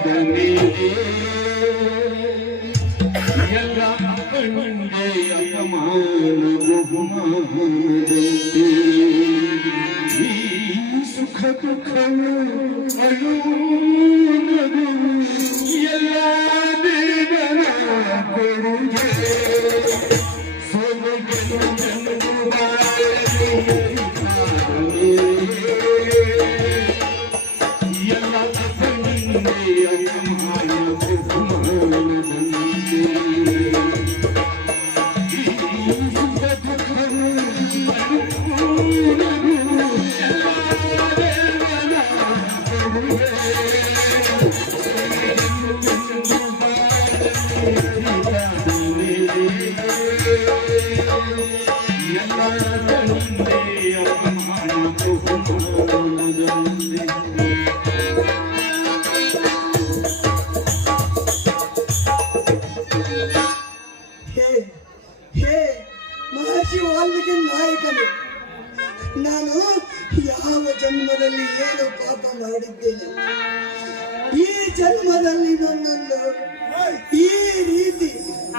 ಮೇಲೆ ಎಲ್ಲ ಕಣ್ಣೆ ಅಪಮಾನ ಬಹುಮಾನದಂತೆ ಈ ಸುಖ ದುಃಖವು ಅಳುವುದು ಎಲ್ಲ ದೇವರ ಕೊಡುಗೆ ಹೇ ಹೇ, ಮಹರ್ಷಿ ವಾಲ್ಮೀಕಿ ನಾಯಕನು, ನಾನು ಯಾವ ಜನ್ಮದಲ್ಲಿ ಏನು ಪಾಪ ಮಾಡಿದ್ದೇನೆ? ಈ ಜನ್ಮದಲ್ಲಿ ನನ್ನನ್ನು ಈ ರೀತಿ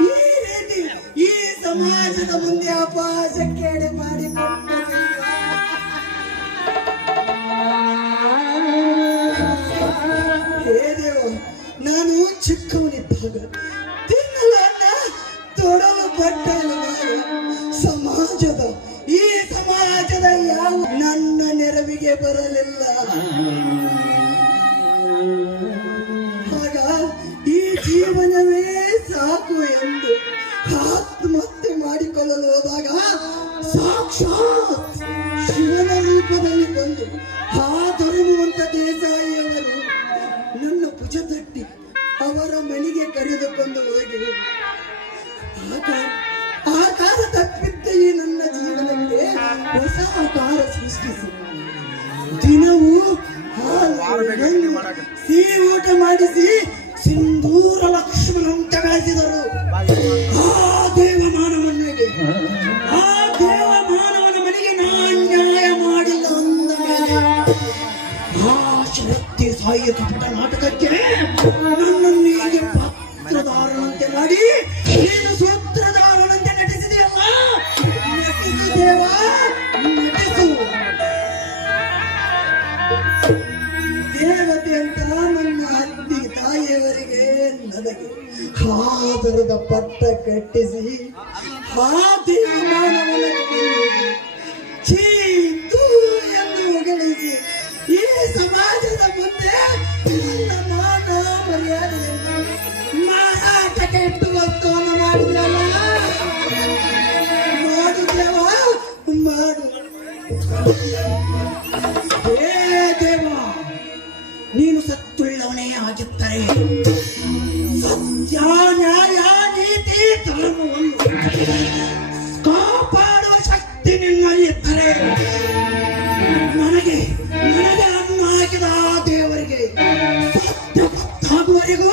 ಈ ರೀತಿ ಈ ಸಮಾಜದ ಮುಂದೆ ಅಪಾಸಕ್ಕೆಡೆ ಹೇ ಚಿಕ್ಕವನಿದ್ದಾಗ ತಿನ್ನಲು ಅನ್ನ ತೊಡಲು ಬಟ್ಟಲು ಸಮಾಜದ, ಈ ಸಮಾಜದ ಯಾವ ನನ್ನ ನೆರವಿಗೆ ಬರಲಿಲ್ಲ. ಆಗ ಈ ಜೀವನವೇ ಸಾಕು ಎಂದು ಆತ್ಮಹತ್ಯೆ ಮಾಡಿಕೊಳ್ಳಲು ಹೋದಾಗ ಸಾಕ್ಷಾತ್ ಶಿವನ ರೂಪದಲ್ಲಿ ಬಂದು ಆ ಧರ್ಮವಂತ ದೇಸಾಯಿಯವರು ನನ್ನ ಭುಜ ತಟ್ಟಿ ಅವರ ಮನೆಗೆ ಕರೆದುಕೊಂಡು ಹೋಗಿ ಆಕಾರ ತಪ್ಪಿದ್ದೆಯೇ ನನ್ನ ಜೀವನಕ್ಕೆ ಹೊಸ ಆಕಾರ ಸೃಷ್ಟಿಸಿ. ದಿನವೂ ಸಿಹಿ ಊಟ ಮಾಡಿಸಿ ಸಿಂಧೂರ ಲಕ್ಷ್ಮಣಂತ ಬೆಳೆಸಿದರು. ಆ ದೇವ ಮಾನವನಿಗೆ ಆ ದೇವ ಮಾನವನ ಮನೆಗೆ ನಾ ಅನ್ಯಾಯ ಮಾಡಿಲ್ಲ ಅಂದ ಮೇಲೆ ಶ್ರದ್ಧೆ ಸಾಯಿಯ ಕಪಟ ನಾಟಕಕ್ಕೆ. ನನ್ನನ್ನು ಹೀಗೆ ಪಾತ್ರಧಾರನಂತೆ ಮಾಡಿ, ನೀನು ಸೂತ್ರಧಾರನಂತೆ ನಟಿಸಿದೆಯಲ್ಲ? ನಟಿಸು ದೇವ ನಟಿಸು. ದೇವತೆ ಅಂತ ನನ್ನ ಅತ್ತಿ ತಾಯಿಯವರಿಗೆ ನನಗೆ ಹಾದರದ ಪಟ್ಟ ಕಟ್ಟಿಸಿ ಆ ದೇವಮಾನವನಕ್ಕೆ ನೀನು ಸತ್ತುಳ್ಳವನೇ ಆಗಿದ್ದರೆ ಕಾಪಾಡುವ ಶಕ್ತಿ ನಿನ್ನಲ್ಲಿದ್ದರೆ ನನಗೆ ನನಗೆ ಅನ್ನ ಹಾಕಿದ ದೇವರಿಗೆ ಸತ್ಯ ಗೊತ್ತಾಗುವವರೆಗೂ